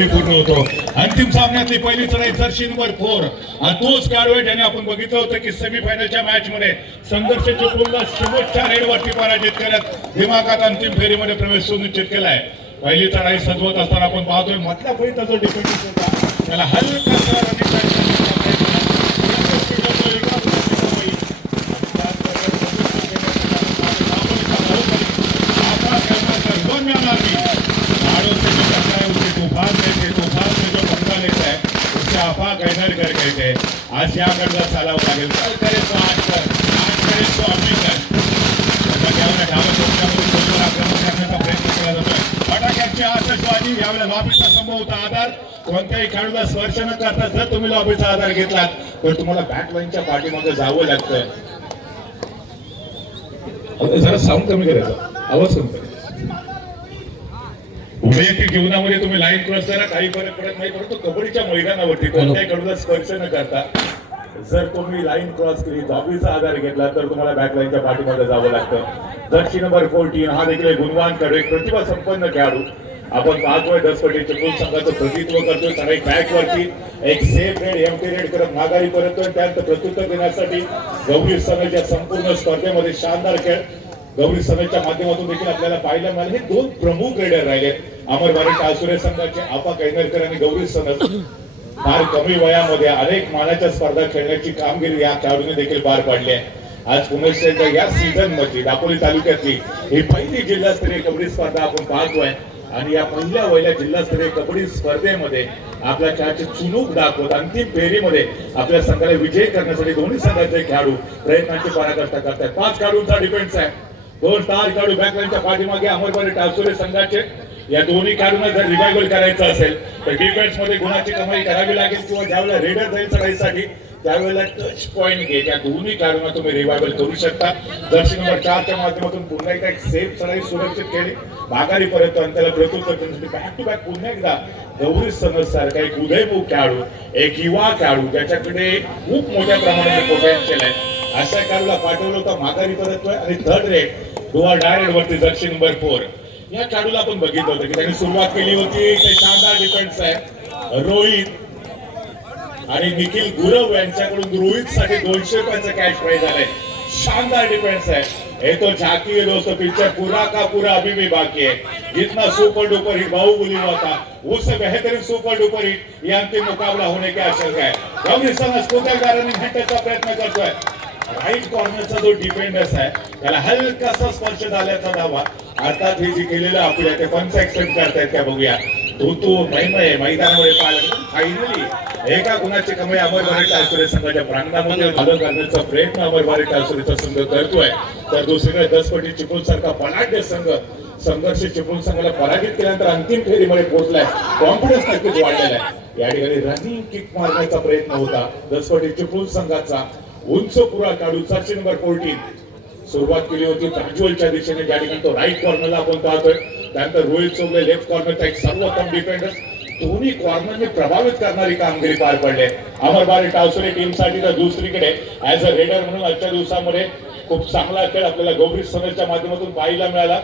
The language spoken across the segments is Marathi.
नंबरही पूर्ण होतो. अंतिम सामन्यातली पहिली चढाई जर्सी नंबर 4 आणि तोच खेळाडू आहे ज्याने आपण बघितलं होतं की सेमीफायनलच्या मॅच मध्ये संघर्ष चिपळूणला शेवटच्या रेडवरती पराजित करत दिमागात अंतिम फेरीमध्ये प्रवेश सुनिश्चित केलाय. पहिली चढाई सजवत असताना आपण पाहतोय मधल्या फळीचा जो डिफेंडर होता त्याला हलकासा आज याकडला चालावं लागेल. काय करेल तो आज कर, आज करेल तो आम्ही कर. आक्रमण करण्याचा प्रयत्न केला जातोय. फटाक्याची आतषबाजी यावेळेला लॉबीचा संभवता आधार कोणत्याही खेळाडूला स्पर्श न करता जर तुम्ही लॉबीचा आधार घेतलात तर तुम्हाला बॅकलाईनच्या पाठीमागे जावं लागतं. जरा साऊंड कमी करायचं, आवाज कमी करायचा. वैयक्तिक जीवनामध्ये तुम्ही लाईन क्रॉस करा काही फरक पडत नाही, परंतु कबड्डीच्या मैदानावरती कोणत्याही खेळाडूला स्पर्श न करता जर तुम्ही लाईन क्रॉस केली लॉबीचा आधार घेतला तर तुम्हाला बॅकलाईनच्या पाठीमागे जावं लागतं. जर्सी नंबर 14 हा देखील गुणवान खेळाडू, एक प्रतिभा संपन्न खेळाडू. आपण पाहतोय दसपटी चिपळूण संघाचं प्रतिनिधित्व करतोय. कारण एक बॅक वरती एक सेफ रेड एमटी रेड करत माघारी परततोय. त्यानंतर प्रत्युत्तर देण्यासाठी गौरी संघाच्या संपूर्ण स्पर्धेमध्ये शानदार खेळ गौरी संघाच्या माध्यमातून देखील आपल्याला पाहायला मिळाले. हे दोन प्रमुख रेडर राहिले अमर बारी टाळसुरे संघाचे आपा कैनरकर आणि गौरी संघ. फार कमी वयामध्ये अनेक मानाच्या स्पर्धा खेळण्याची कामगिरी या खेळाडूंनी देखील पार पाडली आहे. आज पुणेच्या या सीझन मध्ये दापोली तालुक्यातली ही पहिली जिल्हास्तरीय कबड्डी स्पर्धा आपण पाहतोय आणि या पहिल्या वहिल्या जिल्हास्तरीय कबड्डी स्पर्धेमध्ये आपल्या खेळाची चुणूक दाखवत अंतिम फेरीमध्ये आपल्या संघाला विजय करण्यासाठी दोन्ही संघाचे खेळाडू प्रयत्नांची पराकाष्ठा करतात. 5 खेळाडूंचा डिफेन्स आहे. 2 स्टार खेळाडू बॅकलाईनच्या पाठीमागे अमरबारी टाळसुरे संघाचे. या दोन्ही खेळाडूंना जर रिवायवल करायचं असेल तर डिफेन्स मध्ये गुणाची कमाई करावी लागेल किंवा ज्यावेळेला रेडर जाईल चढाईसाठी त्यावेळेला टच पॉइंट घे त्या दोन्ही खेळाडूंना तुम्ही रिवायवल करू शकता. जर्सी नंबर 4 च्या माध्यमातून पुन्हा एकदा एक सेफ चढाई सुरक्षित केली माघारी परत आणि त्याला प्रत्युत्तर देण्यासाठी बॅक टू बॅक पुन्हा एकदा गौरी संघ सारखा एक उदयमुख खेळाडू, एक युवा खेळाडू ज्याच्याकडे खूप मोठ्या प्रमाणात पोटेन्शियल आहे अशा खेळाडूला पाठवलं होतं माघारी परततोय. आणि थर्ड रेड डोअर डायरेक्ट वरती जर्सी नंबर 4 या खेळाडूला आपण बघितलं होतं की त्यांनी सुरुवात केली होती. ते शानदार डिफेन्स आहे. रोहित आणि निखिल गुरव यांच्याकडून रोहित साठी 200 रुपयाचं कॅश प्राइज आलंय. शानदार डिफेन्स है. ये तो झांकी है दोस्तों, पिक्चर पूरा का पूरा अभी भी बाकी है. जितना सुपर डुपर हिट बाहुबली हुआ था उससे बेहतरीन सुपर डुपर हिट ये अंतिम मुकाबला होने की आशंका है. गौरी संघ स्फूर्तकारांनी भेटण्याचा प्रयत्न करतोय. राईट कॉर्नरचा जो डिफेंडर्स आहे त्याला हलकासा स्पर्श झाल्याचा दावा अर्थात हे जे केलेलं आपल्या ते पंच एक्सेप्ट करतायत का बघूया. तो मैदानामध्ये पाहिलं फायनली एका गुणाची कमाई अमरबारी टाळसुरे संघाच्या प्रांगणामध्ये बदल करण्याचा प्रयत्न अमरबारी टाळसुरेचा संघ करतोय. तर दुसरीकडे दसपटी चिपळूण सारखा बलाढ्य संघ संघर्ष चिपळूण संघाला पराजित केल्यानंतर अंतिम फेरीमध्ये पोहोचलाय. कॉन्फिडन्स नक्कीच वाढलेला आहे. या ठिकाणी रनिंग किक मारण्याचा प्रयत्न होता दसपटी चिपळूण संघाचा. उंच पुरा काढू जर्सी नंबर 14 सुरुवात केली होती प्रज्वलच्या दिशेने ज्या ठिकाणी तो राईट कॉर्नरला आपण पाहतोय. त्यानंतर रोहित चौगले लेफ्ट कॉर्नरचा एक सर्वोत्तम डिफेंडर दोन्ही कॉर्नरने प्रभावित करणारी कामगिरी पार पडली. अमरबारी टाळसुरे टीमसाठी तर दुसरीकडे ऍज अ रेडर म्हणून आजच्या दिवसामध्ये खूप चांगला खेळ आपल्याला गौरी संघाच्या माध्यमातून पाहायला मिळाला.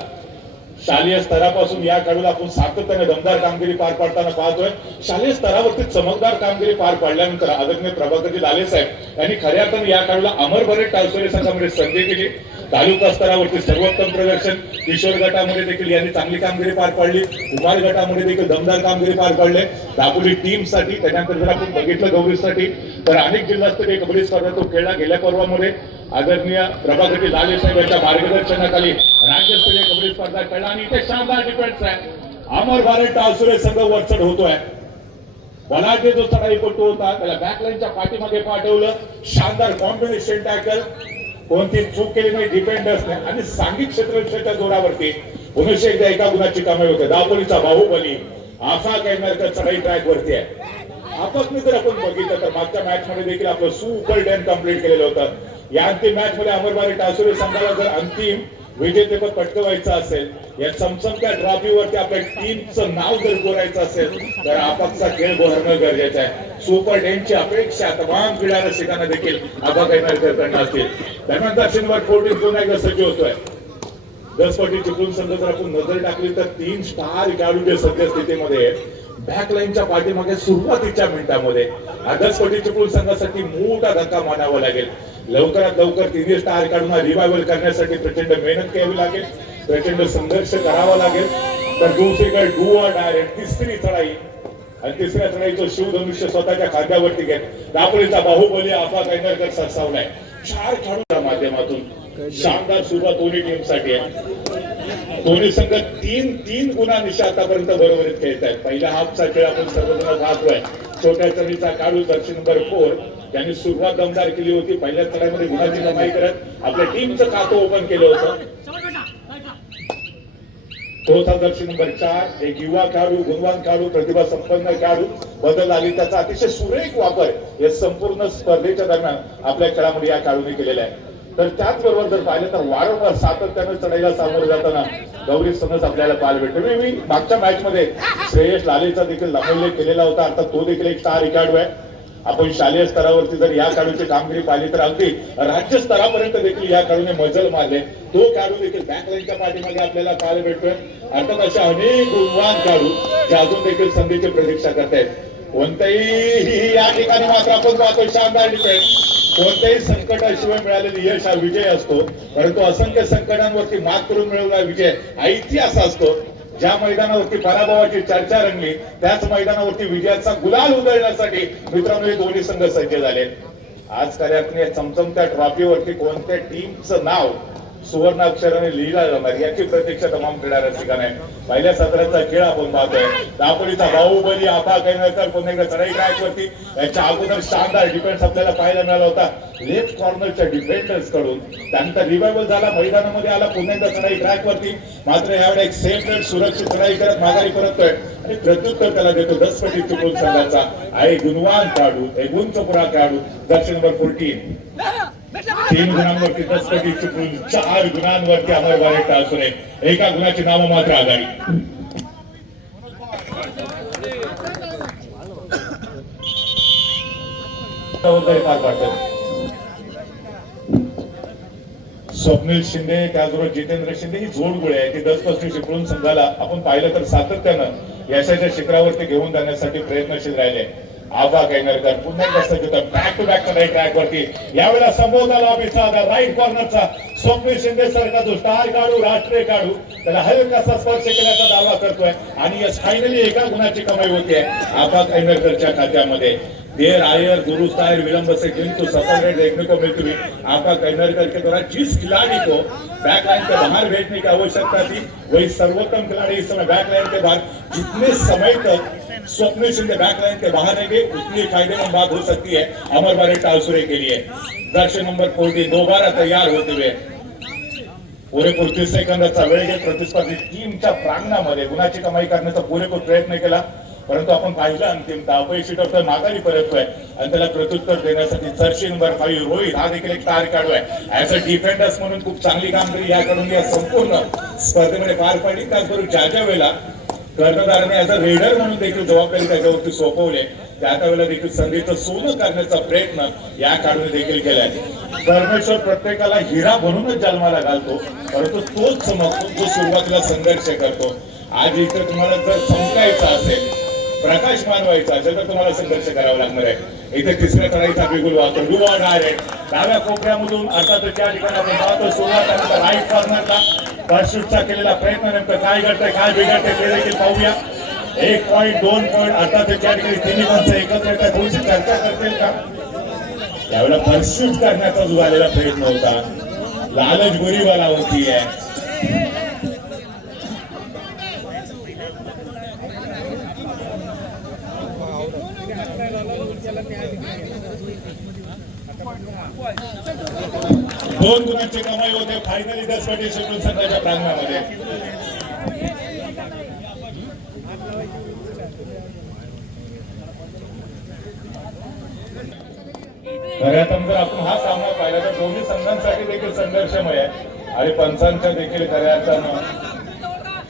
शालेय स्तरापासून या खेळाडूला आपण सातत्याने दमदार कामगिरी पार पाडताना पाहतोय. शालेय स्तरावरती चमकदार कामगिरी पार पाडल्यानंतर आदरणीय प्रभाकरजी लाले साहेब यांनी खऱ्या अर्थाने या खेळाडूला अमरबारी टाळसुरे संघामध्ये संधी दिली. तालुका स्तरावरती सर्वोत्तम प्रदर्शन, किशोर गटामध्ये देखील यांनी चांगली कामगिरी पार पाडली. कुमार गटामध्ये देखील दमदार कामगिरी पार पाडले. दापोली टीम साठी त्यानंतर जर आपण बघितलं गौरीसाठी तर अनेक जिल्हास्तरीय कबड्डी स्पर्धा तो खेळला. गेल्या पर्वामध्ये आदरणीय प्रभाकरजी लाले साहेब यांच्या मार्गदर्शनाखाली राज्यस्तरीय कबड्डी स्पर्धा खेळला आणि इथे शानदार डिफेन्स आहे. अमरबारी टाळसुरे संघ वरचढ होतोय. बलाढ्य जो चढाईपटू होता त्याला बॅकलाईनच्या पाठीमागे पाठवलं. शानदार कॉम्बिनेशन टॅकल, कोणती चूक केली नाही डिफेंडर्सने आणि सांघिक क्षेत्ररक्षणाच्या जोरावरती पुन्हा एकदा एका गुणाची कमाई होते. दापोलीचा बाहुबली आफा कैनरकर चढाई ट्रॅक वरती आहे. आपण जर आपण बघितलं तर मागच्या मॅच मध्ये देखील आपलं सुपर 10 कंप्लीट केलेलं होतं. या अंतिम मॅच मध्ये अमरबारी टाळसुरे संघाला जर अंतिम विजेतेपद पटकवायचं असेल या चमचमत्या ट्रॉफीवरती आपल्या टीमचं नाव जर कोरायचं असेल तर आपापचा खेळ गोहरणं गरजेचं आहे. सुपर 10 ची अपेक्षा तमाम क्रीडा रसिकांना देखील आबा कैनरकर करणार असतील. त्यानंतर शनिवार 14 पुन्हा एकदा सज्ज होतोय. दसपटी चिपळूण संघ जर आपण नजर टाकली तर 3 स्टार खेळाडू जे सध्या स्थितीमध्ये बॅकलाईनच्या पाठीमागे सुरुवातीच्या मिनिटांमध्ये आदर्शकोटी चिपळूण संघासाठी मोठा धक्का मानावा लागेल. लवकरात लवकर 3 स्टार काढून रिवायवल करण्यासाठी प्रचंड मेहनत घ्यावी लागेल, प्रचंड संघर्ष करावा लागेल. तर दुसरीकडे डू ऑर डाय तिसरी चढाई आणि तिसऱ्या चढाईचं शिवधनुष्य स्वतःच्या खांद्यावरती घेत दापोलीचा बाहुबली आफा कैनरकर सरसावलाय. 4 खेळाडूंच्या माध्यमातून शानदार सुरुवात दोन्ही टीमसाठी आहे. दोन्ही संघ 3 गुणांनी आतापर्यंत बरोबरीत खेळत आहेत. पहिल्या हाफचा खेळ आपण सर्वजण पाहतोय. छोट्या चढीचा काढू जर्सी नंबर 4 यांनी सुरुवात दमदार केली होती. पहिल्या चढाईमध्ये गुणाची कमाई करत आपल्या टीमचं खातं ओपन केलं होतं. तोच जर्सी नंबर 4 एक युवा खेळाडू, गुणवान खेळाडू, प्रतिभा संपन्न खेळाडू बदल आली. त्याचा अतिशय सुरेख वापर या संपूर्ण स्पर्धेच्या दरम्यान आपल्या खेळामध्ये या खेळाडूने केलेला आहे. तर त्याचबरोबर जर पाहिलं तर वारंवार सातत्यानं चढाईला सामोरं जाताना गौरी स्तनच आपल्याला पाहायला भेटतो. मी मागच्या मॅच मध्ये श्रेयस लालेचा देखील उल्लेख केलेला होता. आता तो देखील एक स्टार खेळाडू आहे. आपण शालेय स्तरावरती जर या खेळाडूची कामगिरी पाहिली तर अगदी राज्य स्तरापर्यंत देखील या खेळाडूने मजल मारले. तो खेळाडू देखील बॅकलाईनच्या पाठीमागे आपल्याला पाहायला भेटतोय. अर्थात अशा अनेक गुणवान खेळाडू जे अजून देखील संधीची प्रतीक्षा करतायत. कोणत्याही या ठिकाणी मात्र आपण पाहतो शानदार डिफेंड. कोणत्याही संकटाशिवाय मिळालेली यश हा विजय असतो, परंतु असंख्य संकटांवरती मात करून मिळवलेला विजय हा इतिहास असतो. ज्या मैदानावरती पराभवाची चर्चा रंगली त्याच मैदानावरती विजयाचा गुलाल उधळण्यासाठी मित्रांनो हे दोन्ही संघ सज्ज झाले. आज कार्यातून या चमचमत्या ट्रॉफीवरती कोणत्या टीमचं नाव सुवर्ण अक्षराने लिहिला जाणार याची प्रतीक्षा तमाम क्रीडा रसिकांना आहे. पहिल्या सत्राचा खेळ आपण पाहतोय. दापोलीचा बाहुबली आफा कैनरकर पुन्हा एकदा चढाई ट्रॅकवरती. याच्या अगोदर शानदार डिफेन्स आपल्याला पाहायला मिळाला होता लेफ्ट कॉर्नरच्या डिफेंडर्स कडून. त्यानंतर रिवायवल झाला, मैदानामध्ये आला, पुन्हा एकदा चढाई ट्रॅकवरती. मात्र यावेळी एक सेफ रेट सुरक्षित चढाई करत माघारी परततोय आणि प्रत्युत्तर त्याला देतो दसपटी चिपळूण संघाचा आहे गुणवान खेळाडू, एक गुणचपुरा खेळाडू जर्सी नंबर 14. 3 गुणांवरती दसपटी चिपळूण, 4 गुणांवरती अमर वारेटा असून एका गुणाची नाम मात्र आघाडी. पार पाडतात स्वप्नील शिंदे त्याचबरोबर जितेंद्र शिंदे ही जोडगोळी आहे ती 10-15 चिपळूण संघाला आपण पाहिलं तर सातत्यानं यशाच्या शिखरावरती घेऊन जाण्यासाठी प्रयत्नशील राहिले. आफा कैनरकर पुन्हा एकदा सज्ज बॅक टू बॅक चढाई ट्रॅकवरती. यावेळेला संबोधला लॉबीचा राईट कॉर्नरचा स्वप्नील शिंदे सारखा जो स्टार काढू राष्ट्रीय काढू त्याला हलकासा स्पर्श केल्याचा दावा करतोय आणि फायनली एका गुणाची कमाई होते आफा कैनरकरच्या खात्यामध्ये. देर आयर दुरुस्त आयर विलंब से किंतु सफल रेट देखने को मिलती हुई आपका कैनरकर के द्वारा जिस खिलाड़ी को बैकलाइन के बाहर भेजने की आवश्यकता थी वही सर्वोत्तम खिलाड़ी इस समय बैकलाइन के बाहर जितने समय तक स्वप्निल शिंदे बैकलाइन के बाहर रहेंगे उतनी फायदेमंद बात हो सकती है अमर वारेटा आसुरे के लिए. दर्शक नंबर 14 दोबारा तैयार होते हुए पुरेपूर 30 सेकंदाचा वेळ घेत प्रतिस्पर्धी टीमच्या प्रांगणामध्ये गुणाची कमाई करण्याचा पुरेपूर प्रयत्न केला, परंतु आपण पाहिलं अंतिमतः अपयशी ठरतोय, माघारी परततोय आणि त्याला प्रत्युत्तर देण्यासाठी जर्सी नंबर 5 रोहित हा देखील एक स्टार खेळाडू आहे. ऍज अ डिफेंडर्स म्हणून खूप चांगली कामगिरी याकडून या संपूर्ण स्पर्धेमध्ये पार पाडली. त्याचबरोबर ज्या वेळेला कर्णधाराने ऍज अ रेडर म्हणून देखील जबाबदारी त्याच्यावरती सोपवली त्या वेळेला देखील संधीचं सोनं करण्याचा प्रयत्न या खेळाडूने देखील केलाय. परमेश्वर प्रत्येकाला हिरा बनवूनच जन्माला घालतो, परंतु तोच चमकतो जो सुरुवातीला संघर्ष करतो. आज इथं तुम्हाला जर चमकायचं असेल, प्रकाश मानवायचा असेल तर तुम्हाला संघर्ष करावा लागणार आहे. इथे तिसऱ्या चढाईचा बिगुल वाहतो डुवा डायरेक्ट डाव्या कोपऱ्यामधून अर्थात त्या ठिकाणी आपण पाहतो सुरुवात राईट कॉर्नरला परशूटचा केलेला प्रयत्न नेमकं काय घडतंय काय बिघडतंय ते देखील पाहूया. 1 पॉईंट 2 पॉईंट अर्थात त्या ठिकाणी तिन्ही माणसं एकत्र येतात, थोडीशी चर्चा करतील का? यावेळेला परशूट करण्याचा जो आलेला प्रयत्न होता, लालच गोरीवाला होती आहे. दोन गुणांची कमाई होते फायनली 10 पटी चिपळूण संघाच्या प्रांगणामध्ये. खऱ्या जर आपण हा सामना पाहिला तर दोन्ही संघांसाठी देखील संघर्षमय आहे आणि पंचांच्या देखील खऱ्या अर्थानं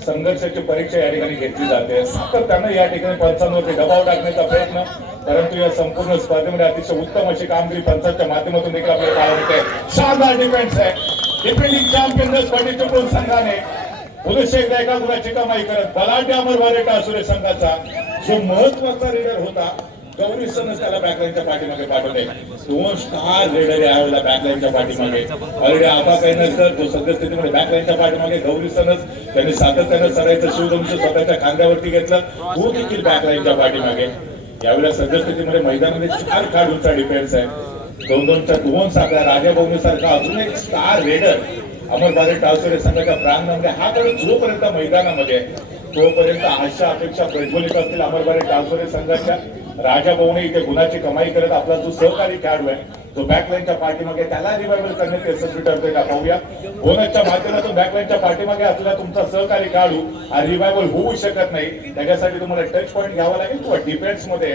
संघर्षाची परीक्षा या ठिकाणी घेतली जाते. सातत्यानं या ठिकाणी पंचांवरती दबाव टाकण्याचा प्रयत्न, परंतु या संपूर्ण स्पर्धेमध्ये अतिशय उत्तम अशी कामगिरी पंचांच्या माध्यमातून देखील आपल्याला पाहायला मिळते. शानदार डिफेन्स आहे डिफेंडिंग चॅम्पियन 10 पटी चिपळूण संघाने पुरुष एकदा एका गुणाची कमाई करत बलाढ्य अमर वारेटा असुरे संघाचा जो महत्वाचा रेडर होता गौरी सनच त्याला बॅकलाईनच्या पाठीमागे पाठवले. 2 स्टार रेडर यावेळेला बॅकलाईनच्या पाठीमागे. ऑलरेडी आपा काही नंतर जो सद्यस्थितीमध्ये बॅकलाईनच्या पाठीमागे गौरी सनच त्यांनी सातत्यानं सरायचं शिवधनुष्य स्वतःच्या खांद्यावरती घेतलं. तो देखील बॅकलाईनच्या पाठीमागे. यावेळेला सद्यस्थितीमध्ये मैदानामध्ये 4 खेळाडूंचा डिफेन्स आहे. 2-2च्या 2 साखळ्या. राजा भाऊनी सारखा अजून एक स्टार रेडर अमर बारे टावसरे संघाच्या प्रांगणामध्ये हा खेळ जोपर्यंत मैदानामध्ये तोपर्यंत आशा अपेक्षा प्रज्वलित असतील अमरबारे टावसरे संघाच्या. राजा भाऊने इथे गुणाची कमाई करत आपला जो सहकारी खेळाडू आहे तो बॅकलाईनच्या पाठीमागे त्याला रिवायवल करण्यात यशस्वी ठरतोय का पाहूया. बोनसच्या माध्यमातून बॅकलाईनच्या पाठीमागे असलेला तुमचा सहकारी खेळाडू हा रिवायवल होऊ शकत नाही. त्याच्यासाठी तुम्हाला टच पॉईंट घ्यावा लागेल किंवा डिफेन्स मध्ये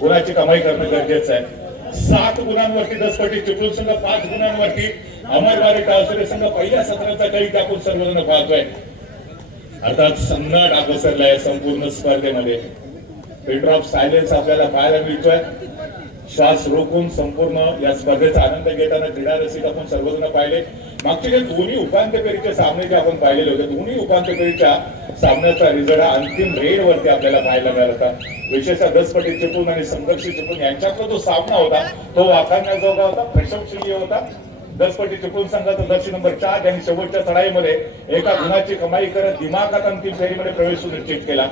गुणाची कमाई करणं गरजेचं आहे. 7 गुणांवरती दसपटी चिपळूण संघ, 5 गुणांवरती अमरबारे टावसरे संघ. पहिल्या सत्राचा काही आपण सर्वजण पाहतोय. अर्थात सन्नाट अवसरलाय संपूर्ण स्पर्धेमध्ये. पिन ऑफ सायलेन्स आपल्याला पाहायला मिळतोय. श्वास रोखून संपूर्ण या स्पर्धेचा आनंद घेताना क्रीडा रसिक आपण सर्वजण पाहिले. मागचे जे दोन्ही उपांत्य फेरीचे सामने जे आपण पाहिलेले होते दोन्ही उपांत्य फेरीच्या सामन्याचा रिझल्ट अंतिम रेड वरती आपल्याला पाहायला मिळाला होता. विशेषतः दसपटी चिपळूण आणि संघर्ष चिपळूण यांच्यातला जो सामना होता तो वाखाणण्याजोगा होता, प्रशंसनीय होता. दसपटी चिपळूण संघाचा दर्शी नंबर 4 ज्यांनी शेवटच्या चढाईमध्ये एका गुणाची कमाई करत दिमागात अंतिम फेरीमध्ये प्रवेश सुनिश्चित केला.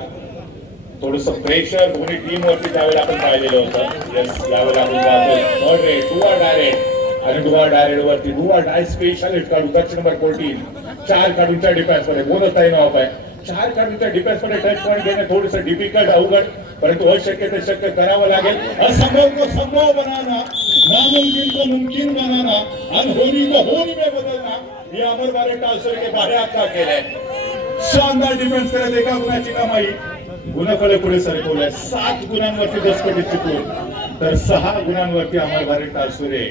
थोडस प्रेशर दोन्ही टीम वरती त्यावेळेला आपण पाहिलेलं होतं. यावेळेला आपण पाहतो थर्ड रेड डुआ डायरेक्ट आणि डुआ डायरेक्ट वरती डुआ डाय स्पेशालिस्ट काढू दर्शी नंबर 14 4 काढूनच्या डिफेन्स मध्ये बोलत आहे नाव आहे. 4 काढूनच्या डिफेन्स मध्ये टच पॉईंट घेणे थोडस डिफिकल्ट अवघड परंतु अशक्य ते शक्य करावं लागेल. असंभव को संभव बनाना, नामुमकिन को मुमकिन बनाना, अनहोनी को होनी में बदलना हे अमरबारे टावसरे के बाहेर आता केलंय. शानदार डिफेन्स करत एका गुणाची कमाई गुणाकडे पुढे सरकवलंय. 7 गुणांवरती दसपटी चिपळूण तर 6 गुणांवरती अमरबारे टावसरे.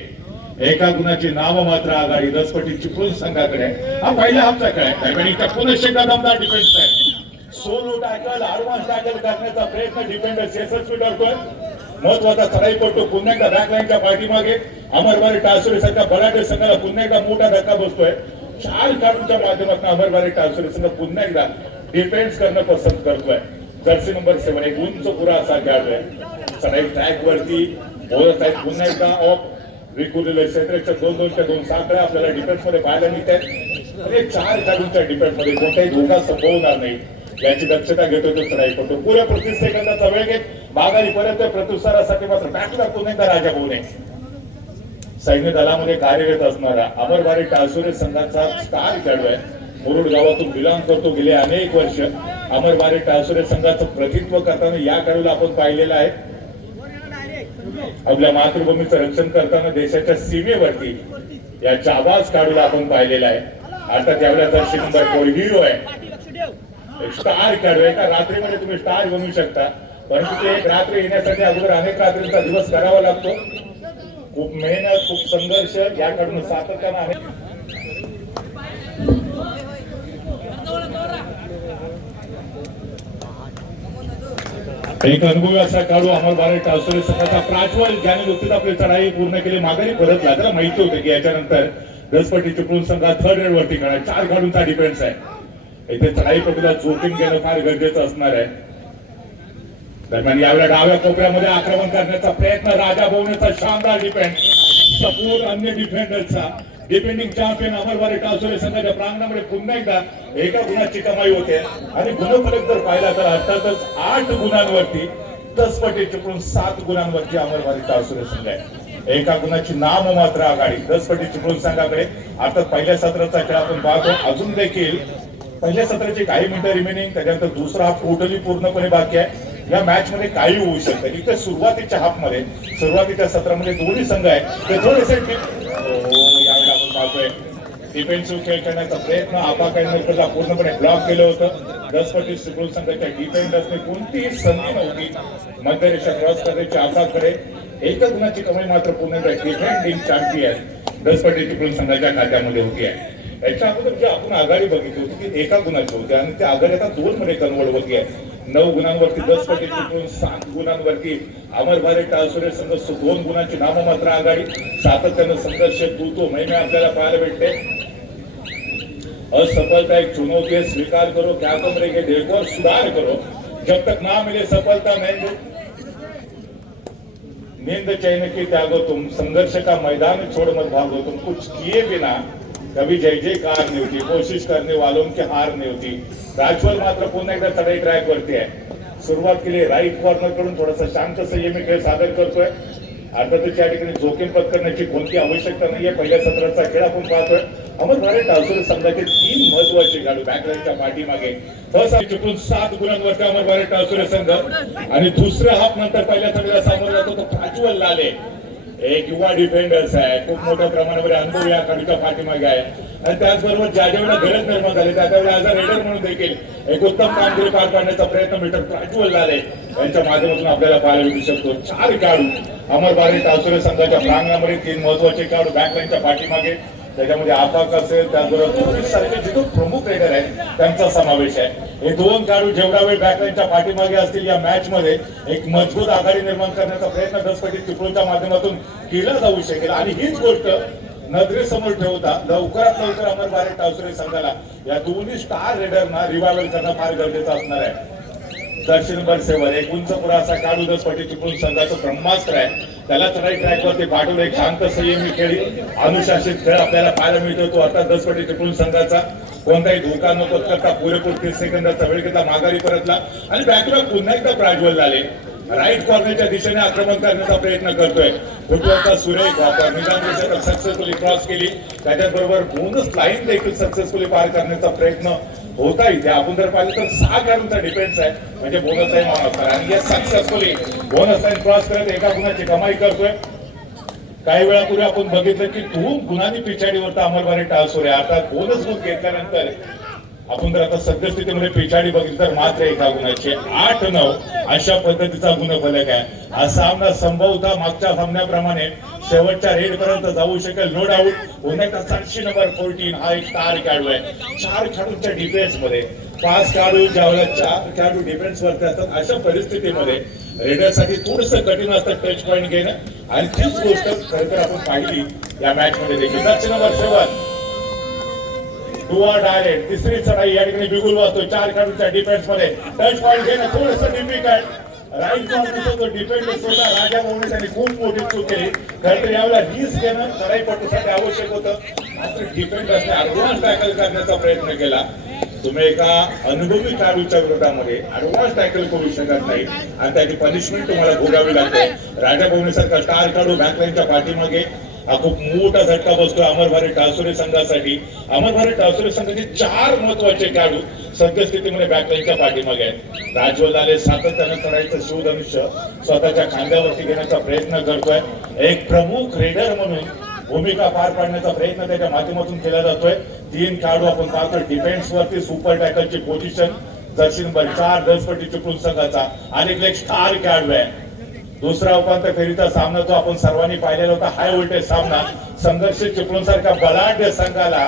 एका गुणाची नाव मात्र आघाडी दसपटी चिपळूण संघाकडे. हा पहिला हाफचा खेळ आहे. पुनश्च एकदा दमदार डिफेन्स आहे. सोलो टॅकल ऍडव्हान्स टॅकल करण्याचा प्रयत्न डिफेंडर यशस्वी ठरतोय. महत्वाचा चढाईपटू पुन्हा एकदा बॅकलाईनच्या पाठीमागे. अमरबारे टावसरे सारख्या बलाढ्य संघाला पुन्हा एकदा मोठा धक्का बसतोय. 4 खेळाडूंच्या माध्यमातून अमरबारे टावसरे संघ पुन्हा एकदा डिफेन्स करणं पसंत करतोय. जर्सी नंबर 7 एक उंच पुरा असा खेळाडू आहे. चढाई ट्रॅक वरती बोलत आहेत. पुन्हा एकदा ऑफ विखुरलेले क्षेत्राच्या 2-2च्या 2 साखळ्या आपल्याला डिफेन्स मध्ये पाहायला मिळतात. आणि 4 खेळाडूंच्या डिफेन्स मध्ये कोणताही धोका संभवणार नाही याची दक्षता घेतोय तो चढाईपटू. पुऱ्या 35 सेकंदाचा वेळ घेत माघारी परत प्रत्युत्तरासाठी मात्र बॅकला पुन्हा एकदा राजा भाऊने. सैन्य दलामध्ये कार्यरत असणारा अमरबारे टावसरे संघाचा स्टार खेळाडू आहे. मुरुड गावातून बिलॉंग करतो. गेले अनेक वर्ष अमरबारे टावसरे संघाचं प्रतिनिधित्व करताना या खेळाडूला आपण पाहिलेलं आहे. आपल्या मातृभूमीचं रक्षण करताना देशाच्या सीमेवरती या जाबाज खेळाडूला आपण पाहिलेला आहे. आता त्यावेळेला जर्सी नंबर 4 हिरो आहे. स्टार खेळाडू एका रात्रीमध्ये तुम्ही स्टार बनवू शकता परंतु ते एक रात्र येण्यासाठी अगोदर अनेक रात्रींचा दिवस करावा लागतो. खूप मेहनत खूप संघर्ष याकडून सातत्यानं आहे. एक अनुभवी असा खेळाडू अमरबारे टावसरे संघाचा प्राज्वल ज्याने नुकतीच आपली चढाई पूर्ण केली माघारी परतला. त्याला माहिती होते की याच्यानंतर दसपटी चिपळूण संघात थर्ड रेड वरती खेळणार. 4 खेळाडूंचा डिफेन्स आहे. इथे चढाईपटूला जोखीम घेणं फार गरजेचं असणार आहे. दरम्यान यावेळेला डाव्या कोपऱ्यामध्ये आक्रमण करण्याचा प्रयत्न राजा भाऊनेचा शानदार डिफेन्स सपोर्ट अन्य डिफेंडरचा. डिफेंडिंग चॅम्पियन अमरबारे टावसरे संघाच्या प्रांगणामध्ये पुन्हा एकदा एका गुणाची कमाई होते आणि गुणफलक जर पाहिला तर अर्थातच 8 गुणांवरती दसपटी चिपळूण 7 गुणांवरती अमरबारे टावसरे संघ आहे. एका गुणाची नाम मात्र आघाडी दसपटी चिपळूण संघाकडे. अर्थात पहिल्या सत्राचा खेळ आपण पाहतो. अजून देखील पहिल्या सत्राची काही मिनिटं रिमेनिंग. त्याच्यानंतर दुसरा हाफ टोटली पूर्णपणे बाकी आहे. या मॅच मध्ये काही होऊ शकतं. इथे सुरुवातीच्या हाफ मध्ये सुरुवातीच्या सत्रामध्ये दोन्ही संघ आहेत ते थोडेसे यावेळेला आपण पाहतोय डिफेन्सिव्ह खेळ खेळण्याचा प्रयत्न आपाकांना पूर्णपणे ब्लॉक केलं होतं. दसपटी चिपळूण संघाच्या डिफेंडर्सने कोणतीही संधी नव्हती मध्यरेषा क्रॉस करण्याची. आपाकडे एका गुणाची कमाई मात्र पुन्हा डिफेंडिंग चॅम्पियन दसपटी चिपळूण संघाच्या खात्यामध्ये होती आहे. याच्या अगोदर जे आपण आघाडी बघितली होती ती एका गुणाची होती आणि त्या आघाडी आता 2 मध्ये कन्वर्ट होती आहे. 9 गुणांवरती दसपटी चिपळूण, 7 गुणांवरती अमरबारे टावसरे संघ 2 गुणांची नाममात्र आघाडी. सातत्यानं संघर्ष तू महिने आपल्याला पाहायला भेटते. असफलता एक चुनौती है, स्वीकार करो. क्या तुम रेगे देखो और सुधार करो. जब तक ना मिले सफलता नींद चैन की त्यागो तुम, संघर्ष का मैदान छोड़ मत भागो तुम, कुछ किए बिना कभी जय जयकार नहीं होती, कोशिश करने वालों की हार नहीं होती. राजवल मात्र पुन्हा एकदा चढाई ट्रॅक वरती आहे. सुरुवात केली राईट कॉर्नर कडून, थोडासा शांत संयमी खेळ सादर करतोय. अर्थातच या ठिकाणी जोखीम पत्करण्याची कोणती आवश्यकता नाहीये. पहिल्या सत्राचा खेळ आपण पाहतोय. अमर भारत टावसरे संघाचे 3 महत्वाचे खेळाडू बॅकलाईनच्या पाठीमागे. फर्स्ट हाफ चुकून 7 गुणांवरती अमर भारत टावसरे संघ, आणि दुसऱ्या हाफ नंतर पहिल्या संघाला सामोरं जातो तो प्रज्वल लाले. एक युवा डिफेंडर्स आहे, खूप मोठ्या प्रमाणावर अनुभव या खेळाडूच्या पाठीमागे आहे. आणि त्याचबरोबर ज्या ज्यावेळेला गरज निर्माण झाली त्या त्यावेळेला ॲज अ रेडर म्हणून देखील एक उत्तम कामगिरी पार पाडण्याचा प्रयत्न मिस्टर प्रज्वल लाले यांच्या माध्यमातून आपल्याला पाहायला मिळू शकतो. 4 खेळाडू अमर भारत टावसरे संघाच्या प्रांगणामध्ये, 3 महत्वाचे खेळाडू बॅकलाईनच्या पाठीमागे. त्याच्यामध्ये आफाक असेल, त्याचबरोबर सारखे जे प्रमुख रेडर आहेत त्यांचा समावेश आहे. हे 2 खेळाडू जेवढा वेळ बॅकलाईनच्या पाठीमागे असतील या मॅच मध्ये एक मजबूत आघाडी निर्माण करण्याचा प्रयत्न दसपटी चिपळूणच्या माध्यमातून केला जाऊ शकेल. आणि हीच गोष्ट नजरेसमोर ठेवता लवकरात लवकर अमर भारत टावसरे संघाला या दोन्ही स्टार रेडरना रिवायवल करणं फार गरजेचं असणार आहे. दर्शन बरसेवर एक उंच पुरा असा काढू दसपटी चिपळूण संघाचं ब्रह्मास्त्र आहे. त्याला चढाई ट्रॅक वरती पाठवलं. एक शांत संयमी खेळी अनुशासित खेळ आपल्याला पाहायला मिळतो. तो आता दसपटी चिपळूण संघाचा कोणताही धोका न पत्करता पुरेपूर 30 सेकंदाचा वेळ घेतला, माघारी परतला आणि बॅकला पुन्हा एकदा प्रज्वल झाले. राईट कॉर्नरच्या दिशेने आक्रमण करण्याचा प्रयत्न करतोय. फुटबॉलचा सुरेख वापर, निदान सक्सेसफुली क्रॉस केली. त्याच्याबरोबर बोनस लाईन देखील सक्सेसफुली पार करण्याचा प्रयत्न होता येईल. आपण जर पाहिलं तर 6 खेळाडूंचा डिफेन्स आहे, म्हणजे बोनस लाईन असणार. आणि सक्सेसफुली बोनस लाईन क्रॉस करत एका गुणाची कमाई करतोय. काही वेळापूर्वी आपण बघितलं की 2 गुणांनी पिछाडीवरता अमर भारत टावसरे, अर्थात बोनस गुण घेतल्यानंतर आपण जर आता सद्यस्थितीमध्ये पिछाडी बघितली तर मात्र 1 गुणाचे 8-9 अशा पद्धतीचा गुणफलक आहे. हा सामना संभवतः मागच्या सामन्याप्रमाणे शेवटच्या रेड पर्यंत जाऊ शकेल. नो डाऊट पुन्हा एकदा 700 नंबर 14 हा एक स्टार खेळाडू आहे. 4 खेळाडूंच्या डिफेन्स मध्ये 5 खेळाडू ज्यावेळेला 4 खेळाडू डिफेन्स वरती असतात अशा परिस्थितीमध्ये रेडरसाठी थोडस कठीण असतं टच पॉईंट घेणं. आणि तीच गोष्ट खरं तर आपण पाहिली या मॅच मध्ये देखील. नंबर 7 डायरेक्ट तिसरी चढाई या ठिकाणी बिगुल वाजतो. 4 खेळाडूंच्या डिफेन्स मध्ये टच पॉईंट घेणं थोडस डिफिकल्ट. राईट कॉर्नरचा जो डिफेंडर होता राजा भाऊने त्यांनी खूप मोठी चूक केली. खरं तर यावेळेला रिस्क घेणं चढाईपटूसाठी आवश्यक होतं. मात्र डिफेंडर्सने ऍडव्हान्स टॅकल करण्याचा प्रयत्न केला. तुम्ही एका अनुभवी खेळाडूच्या विरोधामध्ये ऍडव्हान्स टॅकल करू शकत नाही आणि त्याची पनिशमेंट तुम्हाला भोगावी लागते. राजा भाऊने सारखा स्टार खेळाडू बॅकलाईनच्या पाठीमागे हा खूप मोठा झटका बसतो अमर भारत टावसरे संघासाठी. अमर भारत टावसरे संघाचे 4 महत्वाचे खेळाडू सद्यस्थितीमध्ये बॅकलाईनच्या पाठीमागे आहेत. राजवल लाले सातत्यानं चढायचं शिवधनुष्य स्वतःच्या खांद्यावरती घेण्याचा प्रयत्न करतोय. एक प्रमुख रेडर म्हणून भूमिका पार पाडण्याचा प्रयत्न त्याच्या माध्यमातून केला जातोय. 3 खेळाडू आपण पाहतो डिफेन्स वरती सुपर टॅकलची position. Jersey number 4 Daspati Chiplun संघाचा आणि एक स्टार खेळाडू आहे. दुसरा उपांत्य फेरीचा सामना जो आपण सर्वांनी पाहिलेला होता, हाय व्होल्टेज सामना. संघर्ष चिपळूण सारख्या बलाढ्य संघाला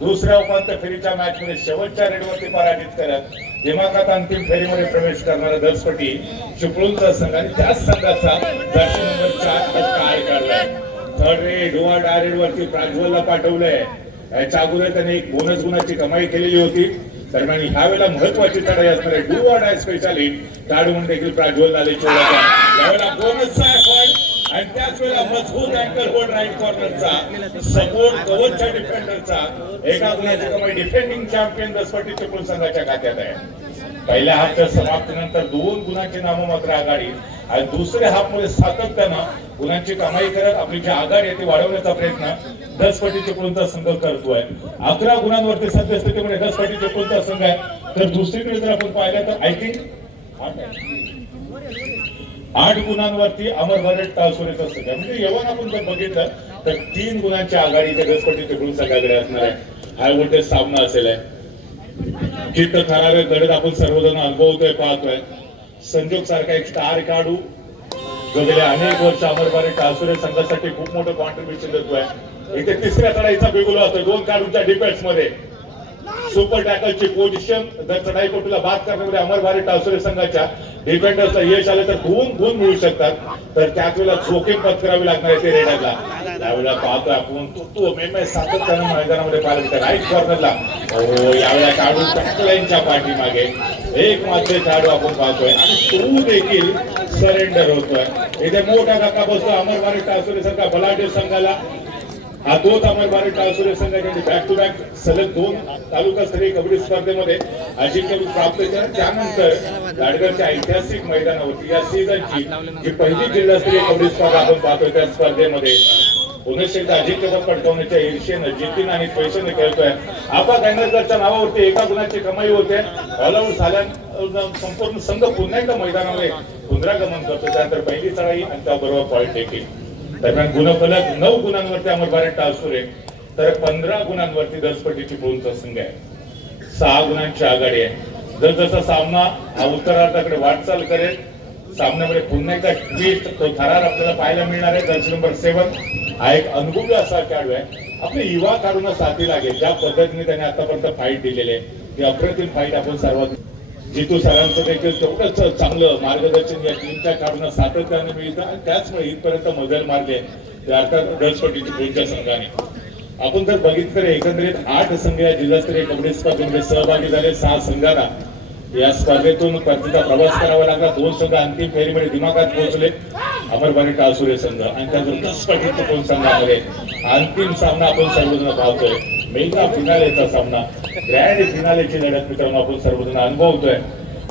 दुसऱ्या उपांत्य फेरीच्या मॅच मध्ये शेवटच्या रेडवरती पराजित करत दिमाखात अंतिम फेरीमध्ये प्रवेश करणारा दसपटी चिपळूणचा संघ आणि त्याच संघाचा जर्सी नंबर 4 स्टार काढलाय. थर्ड रेड डायरेक्ट वरती प्रज्वलला पाठवलंय. याच्या अगोदर त्याने एक बोनस गुणाची कमाई केलेली होती. दरम्यान ह्या वेळेला महत्वाची चढाई असणार आहे. डू ऑर डाय स्पेशली खेळाडू म्हणून देखील प्रज्वल लाले यावेळेला बोनसचा एफर्ट आणि त्याच वेळेला मजबूत अँकर होल्ड राईट कॉर्नरचा सपोर्ट कव्हरच्या डिफेंडरचा एका गुणाची कमाई डिफेंडिंग चॅम्पियन दसपटी चिपळूण संघाच्या खात्यात आहे. पहिल्या हाफच्या समाप्तीनंतर 2 गुणांची नाममात्र आघाडी आणि दुसऱ्या हाफ मध्ये सातत्यानं गुणांची कमाई करत आपली जी आघाडी आहे ती वाढवण्याचा प्रयत्न दसपटी चिपळूणचा संघ करतोय. 11 गुणांवरती सद्यस्थितीमध्ये दसपटी चिपळूणचा संघ आहे. तर दुसरीकडे जर आपण पाहिलं तर आय थिंक 8 गुणांवरती अमर भारत टावसरेचा संघ आहे. म्हणजे येऊन आपण जर बघितलं तर 3 गुणांची आघाडी त्या दसपटी चिपळूण संघाकडे असणार आहे. हाय व्होल्टेज सामना असेल आहे. चित्त थरारे गडद आपण सर्वजण अनुभवतोय पाहतोय. संजोग सारखा एक स्टार खेळाडू जो गेल्या अनेक वर्ष अमर भारत टावसरे संघासाठी खूप मोठं कॉन्ट्रीब्युशन देतोय. इथे तिसऱ्या चढाईचा बिगुल असतोय. 2 खेळाडूंच्या डिफेन्स मध्ये सुपर टॅकलची पोझिशन. जर चढाईपटूला बाद करण्यामध्ये अमर भारत टावसरे संघाच्या डिफेंडर्सला यश आलं तर 2 गुण मिळू शकतात. तर त्याच वेळेला जोखीम पत्करावी लागणार आहे ते रेडरला. यावेळेला पाहतोय आपण तो मे सातत्यानं मैदानामध्ये पाहायला मिळतं. राईट कॉर्नरला यावेळेला काढून टॅकलाईनच्या पाठीमागे एक मात्र खेळाडू आपण पाहतोय आणि तो देखील सरेंडर होतोय. इथे मोठा धक्का बसतो अमरवारी टासुरे सारखा बलाढ्य संघाला. हा तोच अमरवारी टासुरे संघाने बॅक टू बॅक सलग 2 तालुकास्तरीय कबड्डी स्पर्धेमध्ये अजिंक्यपद प्राप्त केलं. त्यानंतर लाडगडच्या ऐतिहासिक मैदानावरती या सीझनची जी पहिली जिल्हास्तरीय कबड्डी स्पर्धा आपण पाहतोय त्या स्पर्धेमध्ये पुन्हा एकदा अजिंक्यपद पटकावण्याच्या ईर्षेनं जिद्दीनं आणि पैशाने खेळतोय. आपा गायनरच्या नावावरती एका गुणाची कमाई होते. ऑलआउट झाल्या संपूर्ण संघ पुन्हा एकदा मैदानामध्ये पुनरागमन करतो. त्यानंतर पहिली चढाई आणि त्याबरोबर पॉईंट देखील. दरम्यान गुणफलक 9 गुणांवरती अमरवारी टासुरे तर 15 गुणांवरती दसपटीची चिपळूणचा संघ आहे. 6 गुणांची आघाडी आहे. जर जसा सामना हा उत्तरार्धाकडे वाटचाल करेल सामन्यामध्ये पुन्हा एकदा ट्विस्ट तो थरार आपल्याला पाहायला मिळणार आहे. जर्सी नंबर 7 हा एक अनुभवी असा खेळाडू आहे. आपले युवा खेळाडूंना साथी लागेल ज्या पद्धतीने त्याने आतापर्यंत फाईट दिलेले आहे ती अप्रतिम फाईट आपण सर्वात जितू सरांचं देखील तेवढंच चांगलं मार्गदर्शन या टीमच्या खेळाडूंना सातत्याने मिळतं आणि त्याचमुळे इथपर्यंत मजल मारले अर्थात दसपटीची चिपळूणच्या संघाने. आपण जर बघितलं तर एकंदरीत 8 संघ या जिल्हास्तरीय कबड्डी स्पर्धेमध्ये सहभागी झाले. 6 संघांना या स्पर्धेतून परतीचा प्रवास करावा लागला. 2 संघ अंतिम फेरीमध्ये दिमागात पोहोचले. अमरवारी टासुरे संघ आणि त्यानंतर दसपटी चिपळूण संघामध्ये अंतिम सामना आपण सर्वजण पाहतोय. मेगा फिनालेचा सामना ग्रँड फिनालेची लढत मित्रांनो आपण सर्वजण अनुभवतोय.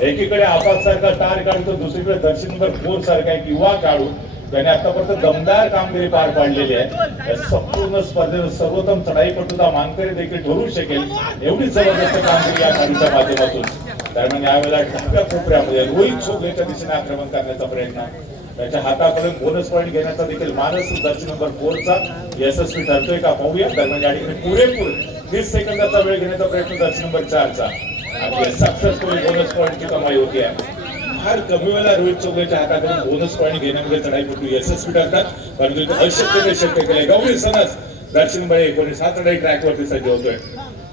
एकीकडे आपासारखा टार काढतो दुसरीकडे दर्शन नंबर 4 सारखा एक युवा काढू त्याने आतापर्यंत दमदार कामगिरी पार पाडलेली आहे. या संपूर्ण स्पर्धेत सर्वोत्तम चढाईपटूचा मानकरी देखील ठरू शकेल एवढी जबरदस्त कामगिरी या खेळाडूच्या माध्यमातून. दरम्यान यावेळेला डाव्या कोपऱ्यामध्ये रोहित चोगलेच्या दिशेने आक्रमण करण्याचा प्रयत्न त्याच्या हातापर्यंत बोनस पॉईंट घेण्याचा देखील मानस दर्शन नंबर 4 चा यशस्वी ठरतोय का पाहूया. दरम्यान या ठिकाणी पुरेपूर 30 सेकंदाचा वेळ घेण्याचा प्रयत्न दर्शन नंबर 4 चा आणि सक्सेसफुली बोनस पॉईंटची कमाई होती आहे. फार कमी वेळेला रोहित चोगलेच्या हाताकडून बोनस पॉईंट घेण्यामध्ये चढाईपटू यशस्वी ठरतात परंतु इथे अशक्य ते शक्य केले. गौरी सनस दर्शन नंबर 19 हा चढाई ट्रॅकवरती सज्ज होतोय.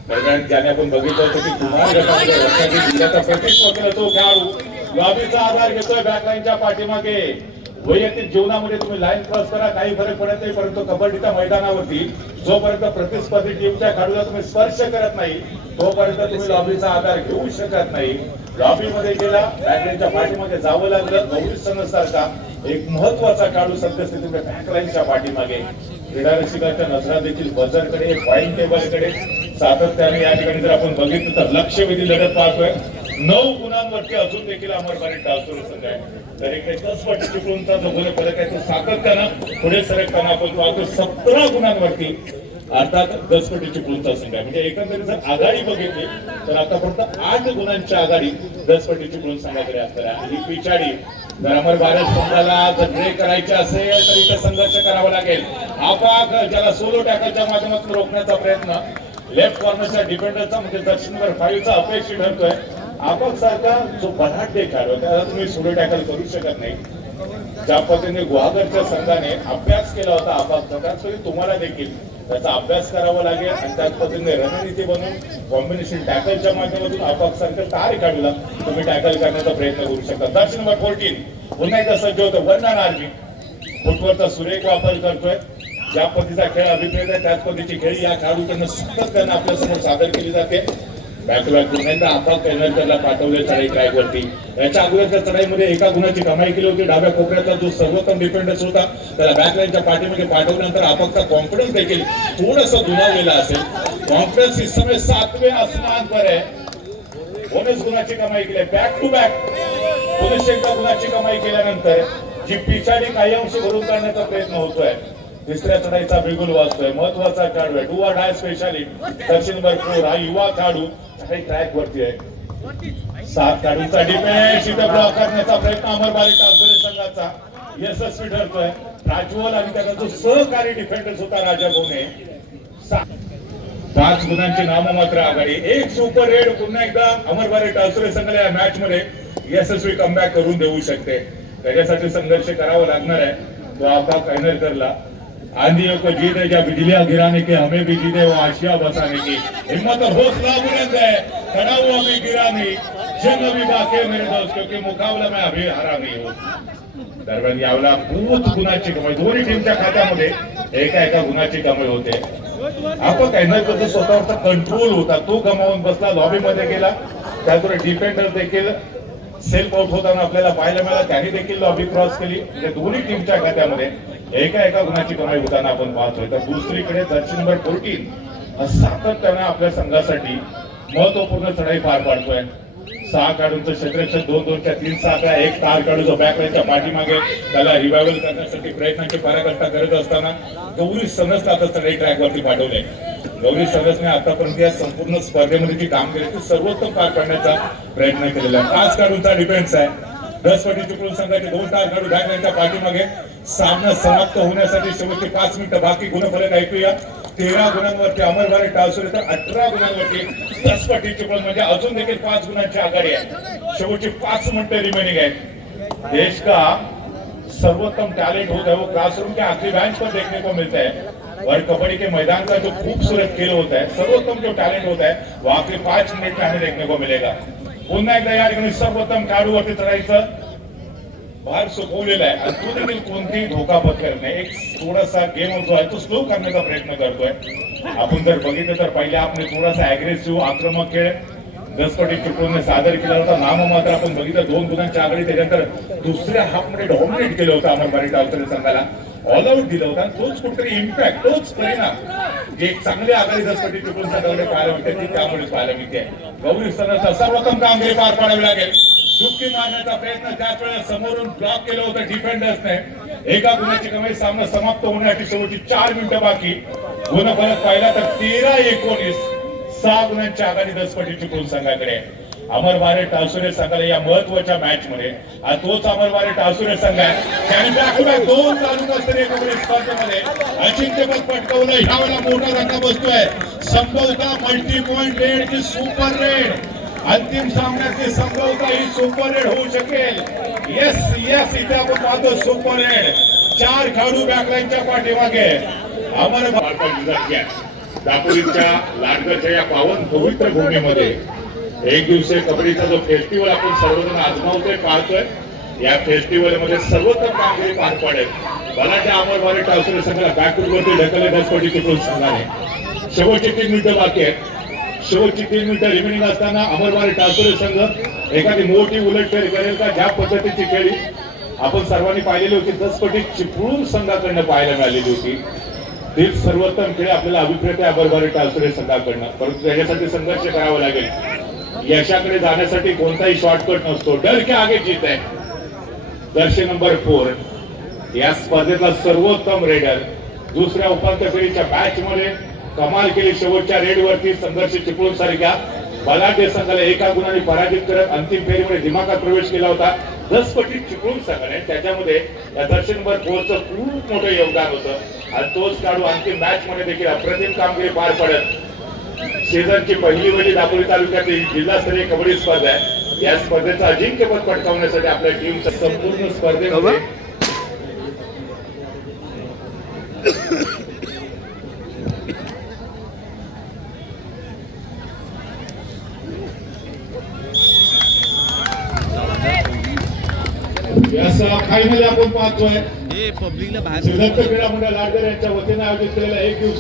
दरम्यान ज्याने आपण बघितलं होतं की कुमार गटामध्ये रत्नागिरी जिल्ह्याचा प्रतिनिधित्व केला तो खेळाडू लॉबीचा आधार घेतोय बॅकलाईनच्या पाठीमागे. वैयक्तिक जीवनामध्ये तुम्ही लाईन क्रॉस करा काही फरक पडत नाही परंतु कबड्डीच्या मैदानावरती जोपर्यंत प्रतिस्पर्धी टीमच्या खेळाडूला तुम्ही स्पर्श करत नाही तोपर्यंत तुम्ही लॉबीचा आधार घेऊ शकत नाही. लॉबीमध्ये गेला बॅकलाईनच्या पाठीमागे जावं लागलं. गौरी सनस सारखा एक महत्वाचा खेळाडू सद्यस्थितीमध्ये बॅकलाईनच्या पाठीमागे. क्रीडा रसिकांच्या नजरा देखील बझरकडे पॉईंट टेबलकडे सातत्याने या ठिकाणी जर आपण बघितलं तर लक्षवेधी लढत पाहतोय. 9 गुणांवरती अजून देखील अमरवारी टासुरे संघ आहे. तर इकडे दसपटी चिपळूणचा जो गुणफलक आहे तो सातत्यानं पुढे सरकताना आपण पाहतो 17 गुणांवरती अर्थात दसपटी चिपळूणचा संघ आहे. म्हणजे एकंदरीत जर आघाडी बघितली तर आतापर्यंत 8 गुणांची आघाडी दसपटी चिपळूण संघाकडे असणार आहे. आणि ही पिछाडी जर अमरवारी संघाला जर ब्रेक करायचे असेल तर इथे संघर्ष करावा लागेल. आपाक ज्याला सोलो टॅकलच्या माध्यमातून रोखण्याचा प्रयत्न लेफ्ट कॉर्नरच्या डिफेंडरचा म्हणजे दर्शन नंबर 5 चा अपेक्षित ठरतोय. आपाक सारखा जो बलाढ्य खेळाडू त्याला तुम्ही सोलो टॅकल करू शकत नाही. ज्या पद्धतीने गुहागरच्या संघाने अभ्यास केला होता आपाकचा त्याचवेळी तुम्हाला देखील त्याचा अभ्यास करावा लागेल आणि त्याच पद्धतीने रणनीती बनवून कॉम्बिनेशन टॅकलच्या माध्यमातून आपाक सारखं टार काढला तुम्ही टॅकल करण्याचा प्रयत्न करू शकता. दर्शन नंबर 14 पुन्हा एकदा सज्ज होतं. वर्णन आर्मी फुटवरचा सुरेख वापर करतोय. ज्या पद्धतीचा खेळ अभिप्रेत आहे त्याच पद्धतीची खेळी या खेळाडूकडनं सतत त्यांना आपल्या समोर सादर केली जाते. बॅक टू बॅक पुन्हा एकदा आपाक केनरकरला पाठवले चढाई ट्रॅकवरती. याच्या अगोदरच्या चढाईमध्ये एका गुणाची कमाई केली होती. डाव्या कोपऱ्याचा जो सर्वोत्तम डिफेंडर्स होता त्याला बॅकलाईनच्या पाठीमध्ये पाठवल्यानंतर आपाकचा कॉन्फिडन्स देखील थोडासा दुणावलेला असेल. कॉन्फिडन्स इस समय 7वें आसमान पर है. बोनस गुणाची कमाई केली. बॅक टू बॅक पुनश एकदा गुणाची कमाई केल्यानंतर जी पिछाडी काही अंश भरून काढण्याचा प्रयत्न होतोय. तिसऱ्या चढाईचा बिगुल वाजतोय. महत्वाचा खेळाडू आहे. Do or die specialist Darshan number 4 हा युवा खेळाडू चढाई ट्रॅक वरती आहे. 7 खेळाडूंचा डिफेन्स इथे ब्लॉक करण्याचा प्रयत्न अमरवारी टासुरे संघाचा यशस्वी ठरतोय. राजवल आणि त्याचा जो सहकारी डिफेंडर्स होता राजा बोने 5 गुणांची नाममात्र आघाडी. एक सुपर रेड पुन्हा एकदा अमरवारी टासुरे संघाला या मॅच मध्ये यशस्वी कमबॅक करून देऊ शकते. त्याच्यासाठी संघर्ष करावा लागणार आहे. तो आपाक केनरकरला आंधियों को जीते जब बिजलियां गिराने के हमें भी जीते वो आशिया बसाने की हिम्मत और हौसला बुलंद है. खड़ा हुआ भी गिरा नहीं जंग अभी बाकी है मेरे दोस्त क्योंकि मुकाबला में अभी हारा नहीं हूँ. दरम्यान यावेळेला खूप गुणाची कमाई दोन्ही टीमच्या खात्यामध्ये एका गुणाची कमाई होते. आपण काही नाही करतो, स्वतःवरचा कंट्रोल होता तो गमावून बसला, लॉबी मध्ये गेला. त्यामुळे डिफेंडर देखील सेल्फ आउट होताना आपल्याला पाहायला मिळालं, त्यांनी देखील लॉबी क्रॉस केली. म्हणजे दोन्ही टीमच्या खात्यामध्ये एका गुणाची कमाई होताना आपण पाहतोय. तर दुसरीकडे जर्सी नंबर 14 सातत्याने आपल्या संघासाठी महत्वपूर्ण चढाई पार पाडतोय. 6 खेळाडूंचं क्षेत्ररक्षण 2-2च्या 3 साखळ्या, एक स्टार खेळाडू जो बॅकलाईनच्या पाठीमागे त्याला रिवायवल करण्यासाठी प्रयत्नांची पराकाष्ठा करत असताना गौरी सनसला आता चढाई ट्रॅकवरती पाठवले. गौरी सनसने आतापर्यंत या संपूर्ण स्पर्धेमध्ये जी कामगिरी ती सर्वोत्तम पार पाडण्याचा प्रयत्न केलेला आहे. 5 खेळाडूंचा डिफेन्स आहे. 10 पटी चिपळूण संघाचे 2 स्टार खेळाडू बॅकलाईनच्या पाठीमागे. सामना समाप्त होण्यासाठी शेवटचे 5 मिनिटं बाकी. गुणफलक ऐकूया. 13 गुणांवरती अमरवारे टाळसुरे, तर 18 गुणांवरती 10 पटी चिपळूण. म्हणजे अजून देखील 5 गुणांची आघाडी आहे. शेवटची 5 मिनिटं रिमेनिंग है. देश का सर्वोत्तम टैलेंट होता है वो क्लासरूम के आखिरी बेंच पर देखने को मिलता है, और कबड्डी के मैदान का जो खूबसूरत खेल होता है, सर्वोत्तम जो टैलेंट होता है वो आखिरी 5 मिनिट में हमें देखने को मिलेगा. पुन्हा एकदा या ठिकाणी सर्वोत्तम खेळाडूवरती चढायचं भार सोपवलेला आहे आणि तो देखील कोणतीही धोका पत्करत नाही. एक थोडासा गेम जो आहे तो स्लो करण्याचा प्रयत्न करतोय. आपण जर बघितलं तर पहिले आपण थोडासा अग्रेसिव्ह आक्रमक खेळ 10 पटी चिपळूणने सादर केला होता. नाममात्र आपण बघितलं 2 गुणांच्या आघाडी. त्याच्यानंतर दुसऱ्या हाफमध्ये डॉमिनेट केलं होतं अमरवारे टाळसुरे संघाला, ऑल आउट दिलं होतं. तोच कुठेतरी इम्पॅक्ट, तोच परिणाम जे एक चांगली आघाडी 10 पटी चिपळूण संघाकडे पाहायला मिळते ती त्यामुळे पाहायला मिळते. गौरी सनसला सर्वोत्तम कामगिरी पार पाडावी लागेल. डुबकी मारण्याचा प्रयत्न त्याच वेळेला समोरून ब्लॉक केलं होतं डिफेंडर्सने. एका गुणाची कमाई. सामना समाप्त होण्यासाठी शेवटची 4 मिनिटं बाकी. गुणफलक पाहिला तर 13-19 6 गुणांच्या आघाडी 10 पटी चिपळूण संघाकडे. अमरवारे टाळसुरे संघाला या महत्वाच्या मॅच मध्ये तोच अमरवारे टाळसुरे संघ आहे त्याने बॅक-टू-बॅक 2 तालुकास्तरीय कबड्डी स्पर्धेमध्ये अजिंक्यपद पटकावलं. ह्यावेळेला मोठा धक्का बसतोय. संभवता मल्टी पॉइंट रेड की सुपर रेड, अंतिम सामन्यातली संभवता ही सुपर रेड होऊ शकेल. येस येस, इथे आपण पाहतो सुपर रेड. 4 खेळाडू बॅकलाईनच्या पाठीमागे. अमर दापोलीच्या लाडगडच्या या पावन पवित्र भूमीमध्ये एक दिवसीय कबड्डीचा जो फेस्टिवल आपण सर्वजण आजमावतोय, पाहतोय. या फेस्टिवल मध्ये सर्वोत्तम कामगिरी पार पाडेल बलाढ्य अमरवारे टाळसुरे संघाला बॅकवरती ढकलले 10 पटी चिपळूण संघाने. शेवटची 3 मिनिटं बाकी आहेत. शेवटची 3 मिनिटं रिमेनिंग असताना अमरवारे टाळसुरे संघ एखादी मोठी उलटफेर करेल का? ज्या पद्धतीची खेळी आपण सर्वांनी पाहिलेली होती 10 पटी चिपळूण संघाकडनं पाहायला मिळालेली होती, ती सर्वोत्तम खेळ आपल्याला अभिप्रेत आहे अमरवारे टाळसुरे संघाकडनं. परंतु त्याच्यासाठी संघर्ष करावा लागेल. यशाकडे जाण्यासाठी कोणताही शॉर्टकट नसतो. डर के आगे जीत आहे. जर्सी नंबर 4 या स्पर्धेतला सर्वोत्तम रेडर. दुसऱ्या उपांत्य फेरीच्या मॅच मध्ये कमाल केली. शेवटच्या रेडवरती संघर्ष चिपळूण सारख्या बलाढ्य संघाला 1 गुणाने पराजित करत अंतिम फेरीमध्ये दिमागात प्रवेश केला होता 10 पटी चिपळूण संघाने. त्याच्यामध्ये या जर्सी नंबर 4चं खूप मोठं योगदान होतं आणि तोच खेळाडू अंतिम मॅच मध्ये देखील अप्रतिम कामगिरी पार पडत सीझनची पहिली वेळी दापोली तालुक्यातील जिल्हास्तरीय कबड्डी स्पर्धा आहे. या स्पर्धेचं अजिंक्यपद पटकावण्यासाठी आपल्या टीमच्या संपूर्ण स्पर्धेमध्ये फायनली आपण पाहतोय पब्लिकला बाहेर श्रीदत्त क्रीडा मंडळ लाडकर यांच्या वतीने आयोजित केलेला 1 दिवस